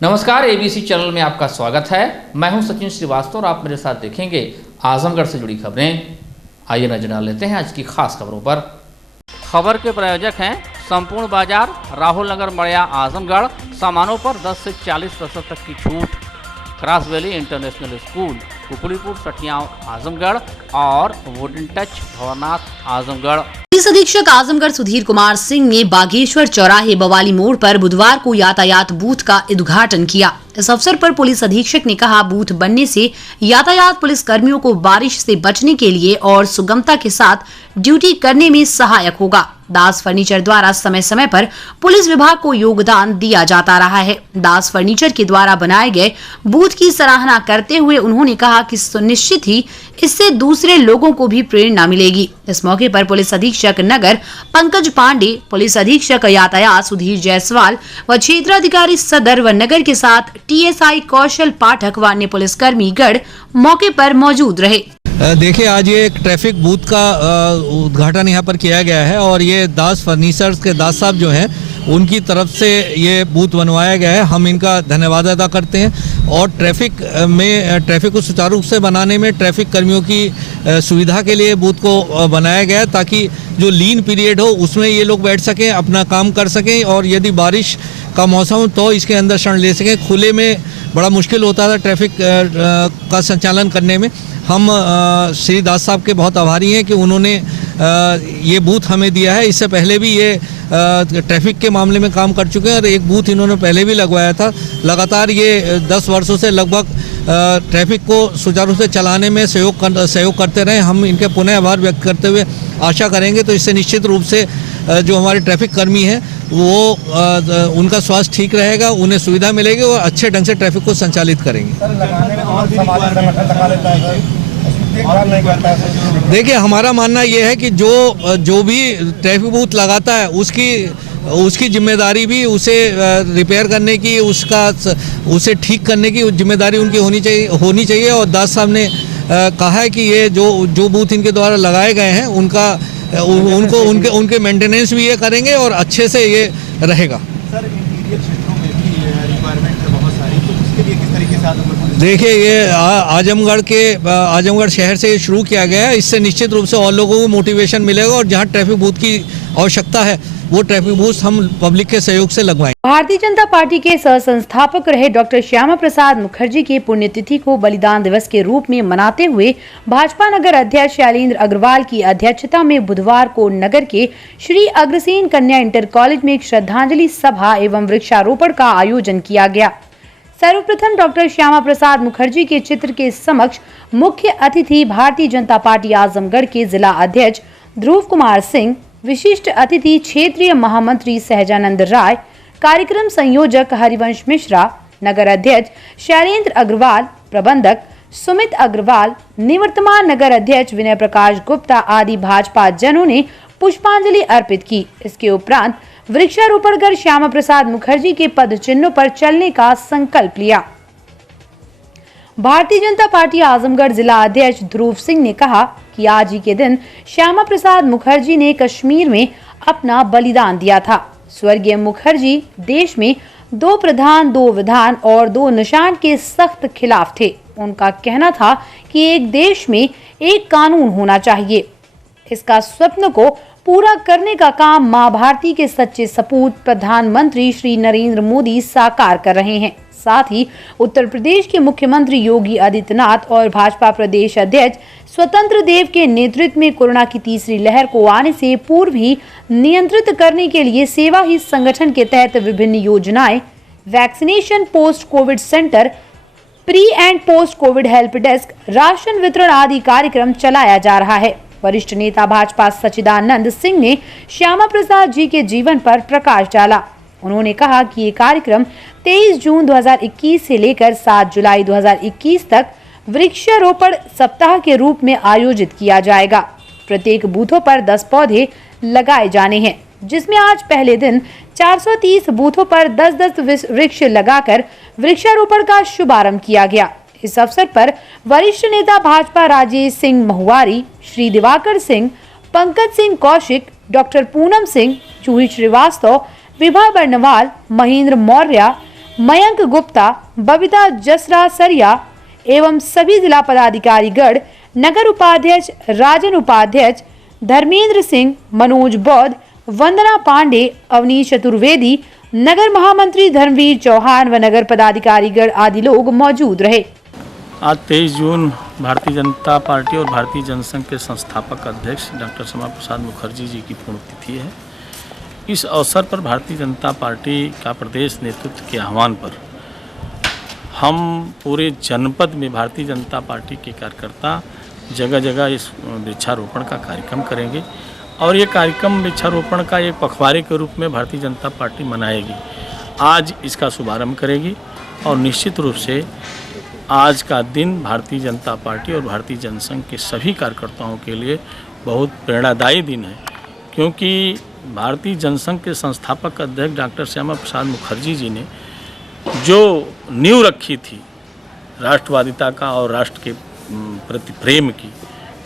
नमस्कार, ABC channel में आपका स्वागत है। मैं हूं सचिन श्रीवास्तव और आप मेरे साथ देखेंगे आजमगढ़ से जुड़ी खबरें। आइए नजर डाल लेते हैं आज की खास खबरों पर। खबर के प्रायोजक हैं संपूर्ण बाजार, राहुल नगर, मड़िया, आजमगढ़। सामानों पर 10 से 40% तक की छूट। Cross Valley International School, Kukulipur, Sathiyaon, Azamgarh और Wooden Touch, Bhawanath, Azamgarh. Police अधीक्षक आजमगढ़ सुधीर कुमार सिंह ने बागेश्वर चौराहे बवाली मोड़ पर बुधवार को यातायात बूथ का उद्घाटन किया। इस अवसर पर पुलिस अधीक्षक ने कहा, बूथ बनने से यातायात पुलिस कर्मियों को बारिश से बचने के लिए और सुगमता के साथ ड्यूटी करने में सहायक होगा। दास फर्नीचर द्वारा समय समय पर पुलिस विभाग को योगदान दिया जाता रहा है। दास फर्नीचर के द्वारा बनाए गए बूथ की सराहना करते हुए उन्होंने कहा कि सुनिश्चित ही इससे दूसरे लोगों को भी प्रेरणा मिलेगी। इस मौके पर पुलिस अधीक्षक नगर पंकज पांडे, पुलिस अधीक्षक यातायात सुधीर जायसवाल व क्षेत्राधिकारी सदर व नगर के साथ टीएसआई कौशल पाठक व अन्य पुलिसकर्मी गण मौके पर मौजूद रहे। देखिए, आज ये एक ट्रैफिक बूथ का उद्घाटन यहाँ पर किया गया है और ये दास फर्नीचर्स के दास साहब जो हैं उनकी तरफ से ये बूथ बनवाया गया है। हम इनका धन्यवाद अदा करते हैं और ट्रैफिक को सुचारू रूप से बनाने में ट्रैफिक कर्मियों की सुविधा के लिए बूथ को बनाया गया है, ताकि जो लीन पीरियड हो उसमें ये लोग बैठ सकें, अपना काम कर सकें और यदि बारिश का मौसम हो तो इसके अंदर क्षण ले सकें। खुले में बड़ा मुश्किल होता था ट्रैफिक का संचालन करने में। हम श्री दास साहब के बहुत आभारी हैं कि उन्होंने ये बूथ हमें दिया है। इससे पहले भी ये ट्रैफिक के मामले में काम कर चुके हैं और एक बूथ इन्होंने पहले भी लगवाया था। लगातार ये 10 वर्षों से लगभग ट्रैफिक को सुचारू रूप से चलाने में सहयोग करते रहे। हम इनके पुनः आभार व्यक्त करते हुए आशा करेंगे तो इससे निश्चित रूप से जो हमारे ट्रैफिक कर्मी हैं वो उनका स्वास्थ्य ठीक रहेगा, उन्हें सुविधा मिलेगी और अच्छे ढंग से ट्रैफिक को संचालित करेंगे। देखिए, हमारा मानना ये है कि जो भी ट्रैफिक बूथ लगाता है उसकी जिम्मेदारी भी उसे रिपेयर करने की, उसे ठीक करने की जिम्मेदारी उनकी होनी चाहिए। और दास साहब ने कहा है कि ये जो बूथ इनके द्वारा लगाए गए हैं उनके मेंटेनेंस भी ये करेंगे और अच्छे से ये रहेगा। सर, इंटीरियर क्षेत्रों में भी रिक्वायरमेंट है बहुत सारी, तो उसके लिए किस तरीके से? देखिए, ये आजमगढ़ शहर से शुरू किया गया है। इससे निश्चित रूप से और लोगों को मोटिवेशन मिलेगा और जहां ट्रैफिक बूथ की आवश्यकता है वो ट्रैफिक बूथ हम पब्लिक के सहयोग से लगवाएंगे। भारतीय जनता पार्टी के सह संस्थापक रहे डॉक्टर श्यामा प्रसाद मुखर्जी की पुण्यतिथि को बलिदान दिवस के रूप में मनाते हुए भाजपा नगर अध्यक्ष शैलेंद्र अग्रवाल की अध्यक्षता में बुधवार को नगर के श्री अग्रसेन कन्या इंटर कॉलेज में एक श्रद्धांजलि सभा एवं वृक्षारोपण का आयोजन किया गया। सर्वप्रथम डॉक्टर श्यामा प्रसाद मुखर्जी के चित्र के समक्ष मुख्य अतिथि भारतीय जनता पार्टी आजमगढ़ के जिला अध्यक्ष ध्रुव कुमार सिंह, विशिष्ट अतिथि क्षेत्रीय महामंत्री सहजानंद राय, कार्यक्रम संयोजक हरिवंश मिश्रा, नगर अध्यक्ष शैलेंद्र अग्रवाल, प्रबंधक सुमित अग्रवाल, निवर्तमान नगर अध्यक्ष विनय प्रकाश गुप्ता आदि भाजपा जनों ने पुष्पांजलि अर्पित की। इसके उपरांत वृक्षारोपण कर श्यामा प्रसाद मुखर्जी के पद चिन्हों पर चलने का संकल्प लिया। भारतीय जनता पार्टी आजमगढ़ जिला अध्यक्ष ध्रुव सिंह ने कहा कि आज ही के दिन श्यामा प्रसाद मुखर्जी ने कश्मीर में अपना बलिदान दिया था। स्वर्गीय मुखर्जी देश में 2 प्रधान, 2 विधान और 2 निशान के सख्त खिलाफ थे। उनका कहना था कि एक देश में एक कानून होना चाहिए। इसका स्वप्न को पूरा करने का काम मां भारती के सच्चे सपूत प्रधानमंत्री श्री नरेंद्र मोदी साकार कर रहे हैं। साथ ही उत्तर प्रदेश के मुख्यमंत्री योगी आदित्यनाथ और भाजपा प्रदेश अध्यक्ष स्वतंत्र देव के नेतृत्व में कोरोना की तीसरी लहर को आने से पूर्व ही नियंत्रित करने के लिए सेवा ही संगठन के तहत विभिन्न योजनाएं, vaccination, post Covid centre, pre and post Covid help desk, ration वितरण आदि कार्यक्रम चलाया जा रहा है। वरिष्ठ नेता भाजपा सच्चिदानंद सिंह ने श्यामा प्रसाद जी के जीवन पर प्रकाश डाला। उन्होंने कहा कि ये कार्यक्रम 23 जून 2021 से लेकर 7 जुलाई 2021 तक वृक्षारोपण सप्ताह के रूप में आयोजित किया जाएगा। प्रत्येक बूथों पर 10 पौधे लगाए जाने हैं, जिसमें आज पहले दिन 430 बूथों पर 10-10 वृक्ष लगाकर वृक्षारोपण का शुभारंभ किया गया। इस अवसर पर वरिष्ठ नेता भाजपा राजेश सिंह महुआरी, श्री दिवाकर सिंह, पंकज सिंह कौशिक, डॉक्टर पूनम सिंह, जूही श्रीवास्तव, विभा बर्नवाल, महेंद्र मौर्य, मयंक गुप्ता, बबीता जसरा सरिया एवं सभी जिला पदाधिकारीगण, नगर उपाध्यक्ष राजन उपाध्यक्ष, धर्मेंद्र सिंह, मनोज बौद्ध, वंदना पांडे, अवनीश चतुर्वेदी, नगर महामंत्री धर्मवीर चौहान व नगर पदाधिकारीगण आदि लोग मौजूद रहे। आज 23 जून भारतीय जनता पार्टी और भारतीय जनसंघ के संस्थापक अध्यक्ष डॉक्टर श्यामा प्रसाद मुखर्जी जी की पुण्यतिथि है। इस अवसर पर भारतीय जनता पार्टी का प्रदेश नेतृत्व के आह्वान पर हम पूरे जनपद में भारतीय जनता पार्टी के कार्यकर्ता जगह जगह इस वृक्षारोपण का कार्यक्रम करेंगे और ये कार्यक्रम वृक्षारोपण का एक पखवाड़े के रूप में भारतीय जनता पार्टी मनाएगी। आज इसका शुभारंभ करेगी और निश्चित रूप से आज का दिन भारतीय जनता पार्टी और भारतीय जनसंघ के सभी कार्यकर्ताओं के लिए बहुत प्रेरणादायी दिन है, क्योंकि भारतीय जनसंघ के संस्थापक अध्यक्ष डॉक्टर श्यामा प्रसाद मुखर्जी जी ने जो नींव रखी थी राष्ट्रवादिता का और राष्ट्र के प्रति प्रेम की,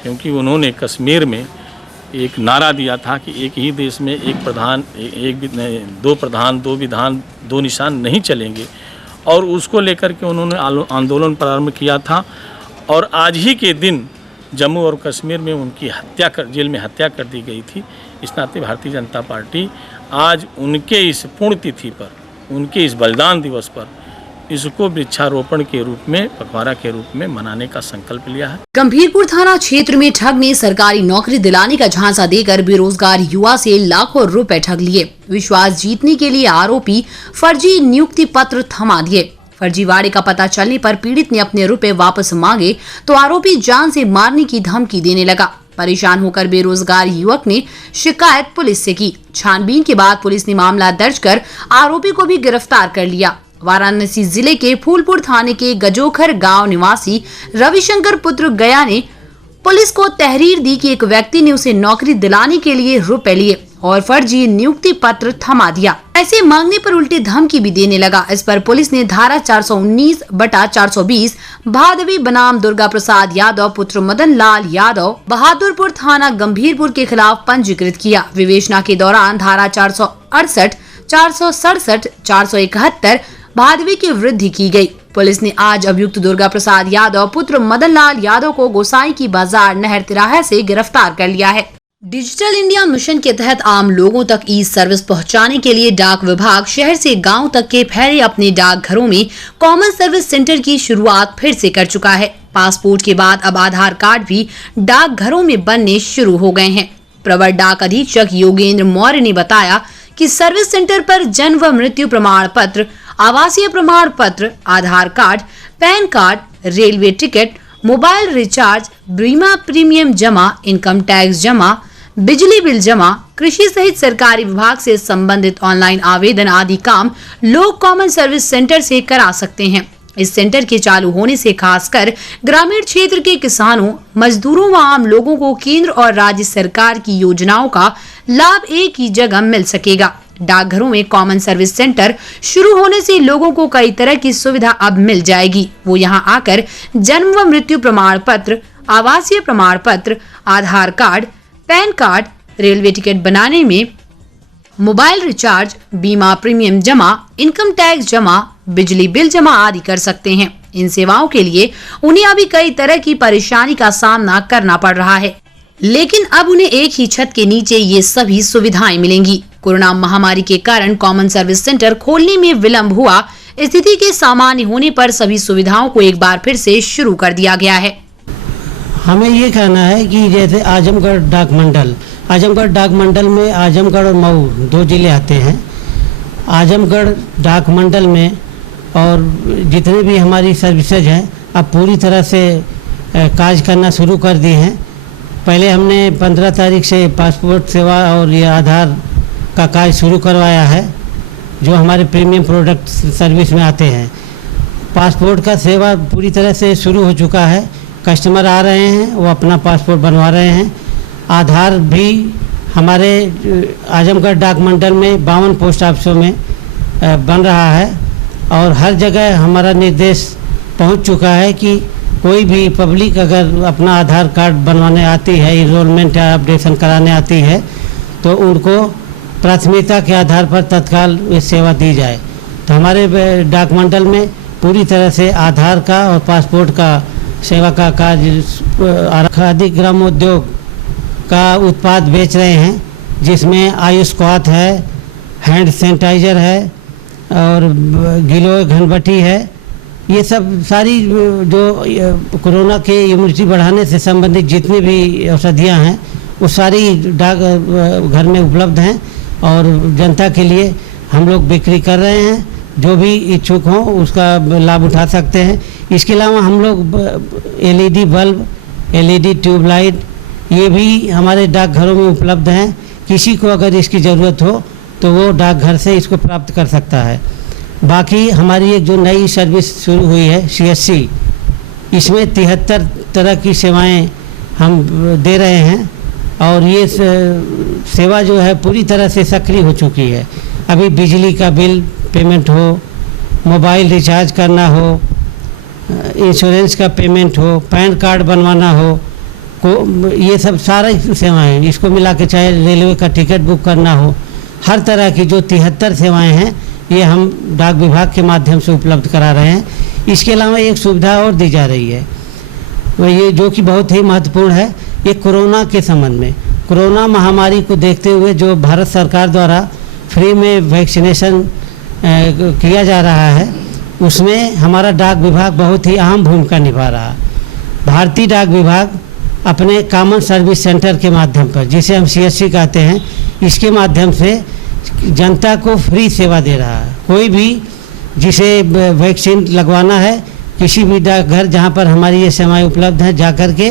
क्योंकि उन्होंने कश्मीर में एक नारा दिया था कि एक ही देश में दो प्रधान दो विधान दो निशान नहीं चलेंगे, और उसको लेकर के उन्होंने आंदोलन प्रारंभ किया था। और आज ही के दिन जम्मू और कश्मीर में उनकी जेल में हत्या कर दी गई थी। इस नाते भारतीय जनता पार्टी आज उनके इस पुण्यतिथि पर, उनके इस बलिदान दिवस पर इसको वृक्षारोपण के रूप में, पखवाड़ा के रूप में मनाने का संकल्प लिया है। गंभीरपुर थाना क्षेत्र में ठग ने सरकारी नौकरी दिलाने का झांसा देकर बेरोजगार युवा से लाखों रुपए ठग लिए। विश्वास जीतने के लिए आरोपी फर्जी नियुक्ति पत्र थमा दिए। फर्जीवाड़े का पता चलने पर पीड़ित ने अपने रुपए वापस मांगे तो आरोपी जान से मारने की धमकी देने लगा। परेशान होकर बेरोजगार युवक ने शिकायत पुलिस से की। छानबीन के बाद पुलिस ने मामला दर्ज कर आरोपी को भी गिरफ्तार कर लिया। वाराणसी जिले के फूलपुर थाने के गजोखर गांव निवासी रविशंकर पुत्र गया ने पुलिस को तहरीर दी कि एक व्यक्ति ने उसे नौकरी दिलाने के लिए रुपए लिए और फर्जी नियुक्ति पत्र थमा दिया। ऐसे मांगने पर उल्टी धमकी भी देने लगा। इस पर पुलिस ने धारा 419/420 भादवी बनाम दुर्गा प्रसाद यादव पुत्र मदन लाल यादव बहादुरपुर थाना गंभीरपुर के खिलाफ पंजीकृत किया। विवेचना के दौरान धारा 468, 467, 471 भादवी की वृद्धि की गई। पुलिस ने आज अभियुक्त दुर्गा प्रसाद यादव पुत्र मदन लाल यादव को गोसाई की बाजार नहर तिराहा से गिरफ्तार कर लिया है। डिजिटल इंडिया मिशन के तहत आम लोगों तक ई सर्विस पहुंचाने के लिए डाक विभाग शहर से गांव तक के फैले अपने डाकघरों में कॉमन सर्विस सेंटर की शुरुआत फिर से कर चुका है। पासपोर्ट के बाद अब आधार कार्ड भी डाकघरों में बनने शुरू हो गए हैं। प्रवर डाक अधीक्षक योगेंद्र मौर्य ने बताया कि सर्विस सेंटर पर जन्म व मृत्यु प्रमाण पत्र, आवासीय प्रमाण पत्र, Aadhaar card, PAN card, railway ticket, mobile recharge, बीमा प्रीमियम जमा, इनकम टैक्स जमा, बिजली बिल जमा, कृषि सहित सरकारी विभाग से संबंधित ऑनलाइन आवेदन आदि काम लोग कॉमन सर्विस सेंटर से करा सकते हैं। इस सेंटर के चालू होने से खासकर ग्रामीण क्षेत्र के किसानों, मजदूरों व आम लोगों को केंद्र और राज्य सरकार की योजनाओं का लाभ एक ही जगह मिल सकेगा। डाकघरों में कॉमन सर्विस सेंटर शुरू होने से लोगों को कई तरह की सुविधा अब मिल जाएगी। वो यहां आकर जन्म व मृत्यु प्रमाण पत्र, आवासीय प्रमाण पत्र, Aadhaar card, PAN card, railway ticket बनाने में, मोबाइल रिचार्ज, बीमा प्रीमियम जमा, इनकम टैक्स जमा, बिजली बिल जमा आदि कर सकते हैं। इन सेवाओं के लिए उन्हें अभी कई तरह की परेशानी का सामना करना पड़ रहा है, लेकिन अब उन्हें एक ही छत के नीचे ये सभी सुविधाएं मिलेंगी। कोरोना महामारी के कारण कॉमन सर्विस सेंटर खोलने में विलंब हुआ। स्थिति के सामान्य होने पर सभी सुविधाओं को एक बार फिर से शुरू कर दिया गया है। हमें ये कहना है कि जैसे आजमगढ़ डाक मंडल में आजमगढ़ और मऊ 2 जिले आते हैं। आजमगढ़ डाक मंडल में और जितने भी हमारी सर्विसेज हैं अब पूरी तरह से कार्य करना शुरू कर दिए हैं। पहले हमने 15 तारीख से पासपोर्ट सेवा और ये आधार का कार्य शुरू करवाया है, जो हमारे प्रीमियम प्रोडक्ट सर्विस में आते हैं। पासपोर्ट का सेवा पूरी तरह से शुरू हो चुका है। कस्टमर आ रहे हैं, वो अपना पासपोर्ट बनवा रहे हैं। आधार भी हमारे आजमगढ़ डाक मंडल में 52 पोस्ट ऑफिसों में बन रहा है और हर जगह हमारा निर्देश पहुंच चुका है कि कोई भी पब्लिक अगर अपना आधार कार्ड बनवाने आती है, इनरोलमेंट या अपडेशन कराने आती है, तो उनको प्राथमिकता के आधार पर तत्काल सेवा दी जाए। तो हमारे डाक मंडल में पूरी तरह से आधार का और पासपोर्ट का सेवा का कार्य खादी ग्रामोद्योग का उत्पाद बेच रहे हैं, जिसमें आयुष क्वाथ है, हैंड सैनिटाइजर है और गिलोय घनबटी है। ये सब सारी जो कोरोना के इम्यूनिटी बढ़ाने से संबंधित जितनी भी औषधियाँ हैं वो सारी डाक घर में उपलब्ध हैं और जनता के लिए हम लोग बिक्री कर रहे हैं। जो भी इच्छुक हों उसका लाभ उठा सकते हैं। इसके अलावा हम लोग LED बल्ब, LED ट्यूबलाइट ये भी हमारे डाकघरों में उपलब्ध हैं। किसी को अगर इसकी ज़रूरत हो तो वो डाकघर से इसको प्राप्त कर सकता है। बाकी हमारी एक जो नई सर्विस शुरू हुई है CSC, इसमें 73 तरह की सेवाएं हम दे रहे हैं और ये सेवा जो है पूरी तरह से सक्रिय हो चुकी है। अभी बिजली का बिल पेमेंट हो, मोबाइल रिचार्ज करना हो, इंश्योरेंस का पेमेंट हो, पैन कार्ड बनवाना हो, ये सब सारी सेवाएं, इसको मिला के चाहे रेलवे का टिकट बुक करना हो, हर तरह की जो 73 सेवाएं हैं ये हम डाक विभाग के माध्यम से उपलब्ध करा रहे हैं। इसके अलावा एक सुविधा और दी जा रही है, वो ये जो कि बहुत ही महत्वपूर्ण है। ये कोरोना के संबंध में, कोरोना महामारी को देखते हुए जो भारत सरकार द्वारा फ्री में वैक्सीनेशन किया जा रहा है, उसमें हमारा डाक विभाग बहुत ही अहम भूमिका निभा रहा है। भारतीय डाक विभाग अपने कॉमन सर्विस सेंटर के माध्यम पर, जिसे हम CSC कहते हैं, इसके माध्यम से जनता को फ्री सेवा दे रहा है। कोई भी जिसे वैक्सीन लगवाना है, किसी भी डाकघर जहां पर हमारी ये सेवाएं उपलब्ध हैं, जाकर के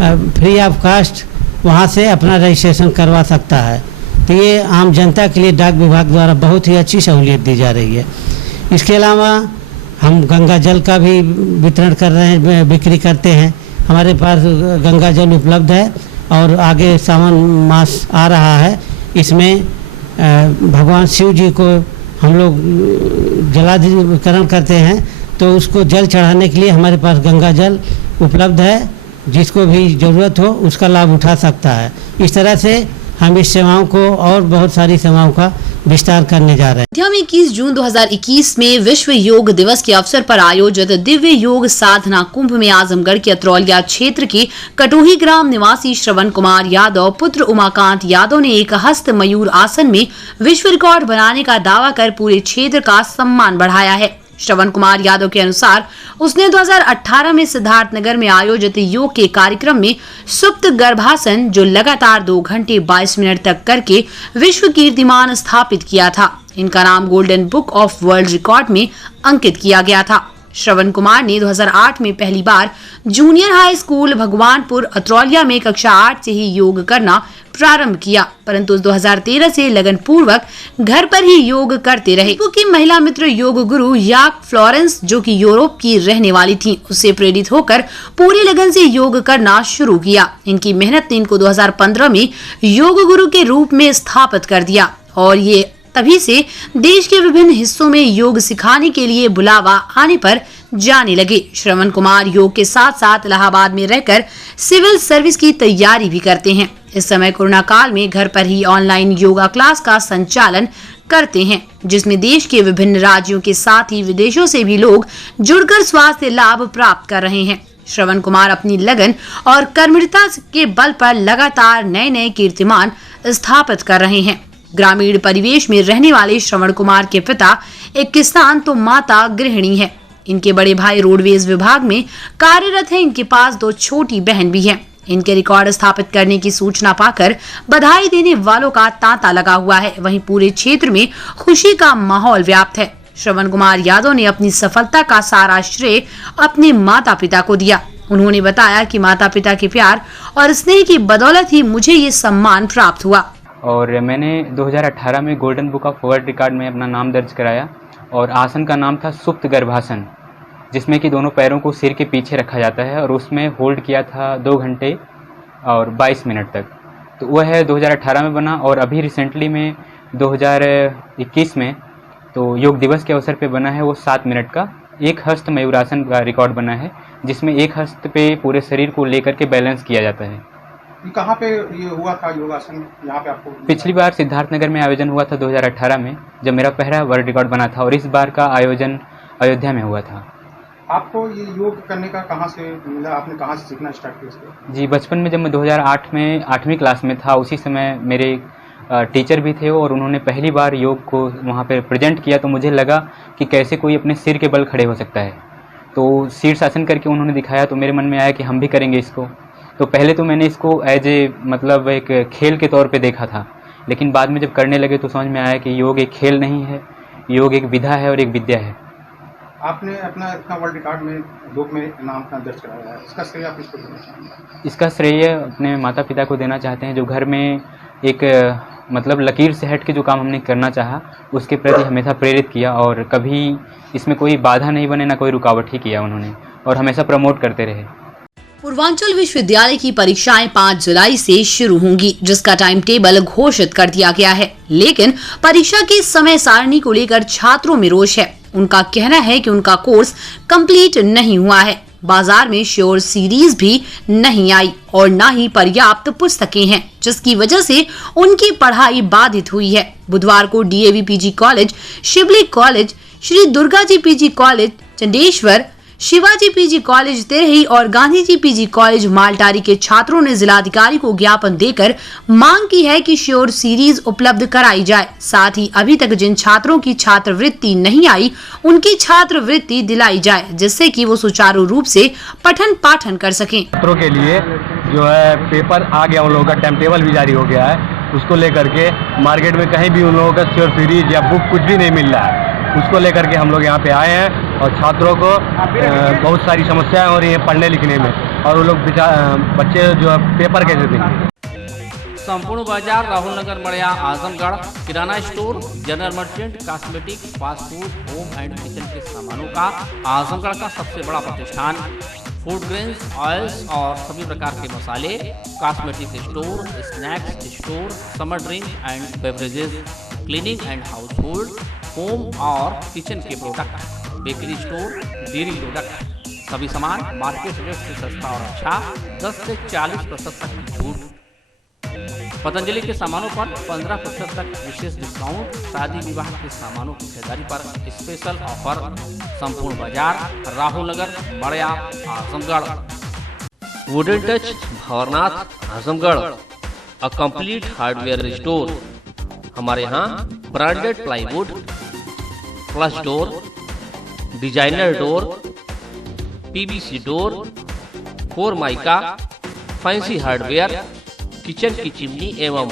फ्री ऑफ कास्ट वहां से अपना रजिस्ट्रेशन करवा सकता है। तो ये आम जनता के लिए डाक विभाग द्वारा बहुत ही अच्छी सहूलियत दी जा रही है। इसके अलावा हम गंगा जल का भी वितरण कर रहे हैं, बिक्री करते हैं। हमारे पास गंगा जल उपलब्ध है और आगे सावन मास आ रहा है, इसमें भगवान शिव जी को हम लोग जलाधिकरण करते हैं, तो उसको जल चढ़ाने के लिए हमारे पास गंगा जल उपलब्ध है। जिसको भी ज़रूरत हो उसका लाभ उठा सकता है। इस तरह से हम इस सेवाओं को और बहुत सारी सेवाओं का विस्तार करने जा रहे हैं। अयोध्या में 21 जून 2021 में विश्व योग दिवस के अवसर पर आयोजित दिव्य योग साधना कुंभ में आजमगढ़ के अतरौलिया क्षेत्र के कटोही ग्राम निवासी श्रवण कुमार यादव पुत्र उमाकांत यादव ने एक हस्त मयूर आसन में विश्व रिकॉर्ड बनाने का दावा कर पूरे क्षेत्र का सम्मान बढ़ाया है। श्रवण कुमार यादव के अनुसार उसने 2018 में सिद्धार्थनगर में आयोजित योग के कार्यक्रम में सुप्त गर्भासन, जो लगातार 2 घंटे 22 मिनट तक करके विश्व कीर्तिमान स्थापित किया था। इनका नाम golden book of world record में अंकित किया गया था। श्रवण कुमार ने 2008 में पहली बार junior high school Bhagwanpur Atraulia में कक्षा 8 से ही योग करना प्रारंभ किया, परंतु 2013 से लगन पूर्वक घर पर ही योग करते रहे। की महिला मित्र योग गुरु याक फ्लोरेंस, जो कि यूरोप की रहने वाली थी, उससे प्रेरित होकर पूरी लगन से योग करना शुरू किया। इनकी मेहनत ने इनको 2015 में योग गुरु के रूप में स्थापित कर दिया और ये तभी से देश के विभिन्न हिस्सों में योग सिखाने के लिए बुलावा आने पर जाने लगे। श्रवण कुमार योग के साथ साथ इलाहाबाद में रहकर सिविल सर्विस की तैयारी भी करते हैं। इस समय कोरोना काल में घर पर ही ऑनलाइन योगा क्लास का संचालन करते हैं, जिसमें देश के विभिन्न राज्यों के साथ ही विदेशों से भी लोग जुड़कर स्वास्थ्य लाभ प्राप्त कर रहे हैं। श्रवण कुमार अपनी लगन और कर्मठता के बल पर लगातार नए नए कीर्तिमान स्थापित कर रहे हैं। ग्रामीण परिवेश में रहने वाले श्रवण कुमार के पिता एक किसान तो माता गृहिणी है। इनके बड़े भाई रोडवेज विभाग में कार्यरत हैं। इनके पास 2 छोटी बहन भी हैं। इनके रिकॉर्ड स्थापित करने की सूचना पाकर बधाई देने वालों का तांता लगा हुआ है। वहीं पूरे क्षेत्र में खुशी का माहौल व्याप्त है। श्रवण कुमार यादव ने अपनी सफलता का सारा श्रेय अपने माता पिता को दिया। उन्होंने बताया कि माता पिता के प्यार और स्नेह की बदौलत ही मुझे ये सम्मान प्राप्त हुआ। और मैंने 2018 में golden book of world record में अपना नाम दर्ज कराया और आसन का नाम था सुप्त गर्भासन, जिसमें कि दोनों पैरों को सिर के पीछे रखा जाता है और उसमें होल्ड किया था 2 घंटे और 22 मिनट तक। तो वह है 2018 में बना और अभी रिसेंटली में 2021 में तो योग दिवस के अवसर पे बना है वो 7 मिनट का एक हस्त मयूरासन का रिकॉर्ड बना है, जिसमें एक हस्त पे पूरे शरीर को लेकर के बैलेंस किया जाता है। ये कहाँ पे ये हुआ था योगासन, यहाँ पे आपको? पिछली बार सिद्धार्थनगर में आयोजन हुआ था 2018 में, जब मेरा पहला वर्ल्ड रिकॉर्ड बना था, और इस बार का आयोजन अयोध्या में हुआ था। आपको ये योग करने का कहाँ से मिला, आपने कहाँ से सीखना स्टार्ट किया इसको? जी, बचपन में जब मैं 2008 में 8वीं क्लास में था, उसी समय मेरे टीचर भी थे और उन्होंने पहली बार योग को वहाँ पे प्रेजेंट किया, तो मुझे लगा कि कैसे कोई अपने सिर के बल खड़े हो सकता है। तो शीर्षासन करके उन्होंने दिखाया, तो मेरे मन में आया कि हम भी करेंगे इसको। तो पहले तो मैंने इसको एज ए मतलब एक खेल के तौर पे देखा था, लेकिन बाद में जब करने लगे तो समझ में आया कि योग एक खेल नहीं है, योग एक विधा है और एक विद्या है। आपने अपना इतना वर्ल्ड रिकॉर्ड में योग में नाम अपना दर्ज कराया है, इसका श्रेय आप किसको देना चाहेंगे? इसका श्रेय अपने माता पिता को देना चाहते हैं, जो घर में एक मतलब लकीर से हट के जो काम हमने करना चाहा उसके प्रति हमेशा प्रेरित किया, और कभी इसमें कोई बाधा नहीं बने, ना कोई रुकावट ही किया उन्होंने, और हमेशा प्रमोट करते रहे। पूर्वांचल विश्वविद्यालय की परीक्षाएं 5 जुलाई से शुरू होंगी, जिसका टाइम टेबल घोषित कर दिया गया है, लेकिन परीक्षा की समय सारणी को लेकर छात्रों में रोष है। उनका कहना है कि उनका कोर्स कंप्लीट नहीं हुआ है, बाजार में श्योर सीरीज भी नहीं आई और न ही पर्याप्त पुस्तकें हैं, जिसकी वजह से उनकी पढ़ाई बाधित हुई है। बुधवार को DAV PG college, Shibli college, Shri Durga ji PG college Chandeshwar, Shivaji PG college Tirahi और गांधी जी पीजी कॉलेज मालटारी के छात्रों ने जिलाधिकारी को ज्ञापन देकर मांग की है कि श्योर सीरीज उपलब्ध कराई जाए। साथ ही अभी तक जिन छात्रों की छात्रवृत्ति नहीं आई, उनकी छात्रवृत्ति दिलाई जाए, जिससे कि वो सुचारू रूप से पठन पाठन कर सकें। छात्रों के लिए जो है पेपर आ गया, उन लोगों का टाइम टेबल भी जारी हो गया है, उसको लेकर के मार्केट में कहीं भी उन लोगों का श्योर सीरीज या बुक कुछ भी नहीं मिल रहा है। उसको लेकर के हम लोग यहाँ पे आए हैं, और छात्रों को बहुत सारी समस्याएं हो रही हैं पढ़ने लिखने में, और वो लोग बच्चे जो है पेपर कैसे देंगे। Sampoorna Bazaar, Rahul Nagar, Madiya, Azamgarh, kirana store, general merchant, cosmetic, fast food, home and kitchen के सामानों का आजमगढ़ का सबसे बड़ा प्रतिष्ठान, फूड ग्रेन्स, ऑयल्स और सभी प्रकार के मसाले, cosmetic store, snacks store, summer drink and beverages, cleaning and house hold, home और किचन के product, bakery store, dairy product, सभी सामान मार्केट रेट से सस्ता और अच्छा, 10 से 40% तक की छूट। पतंजलि के सामानों पर 15% तक विशेष डिस्काउंट, शादी विवाह के सामानों की खरीदारी पर special offer. Sampoorna Bazaar, Rahul Nagar, Madiya, Azamgarh. Wooden Touch, Bhanwarnath, Azamgarh, a complete hardware store. हमारे यहाँ branded plywood, flush door, designer door, PVC door, formica, fancy hardware, kitchen की चिमनी एवं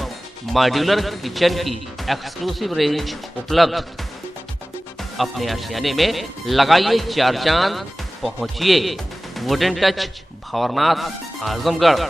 मॉड्यूलर किचन की एक्सक्लूसिव रेंज उपलब्ध। अपने आशियाने में लगाइए 4 चांद, पहुंचिए वुडन टच, भंवरनाथ, आजमगढ़।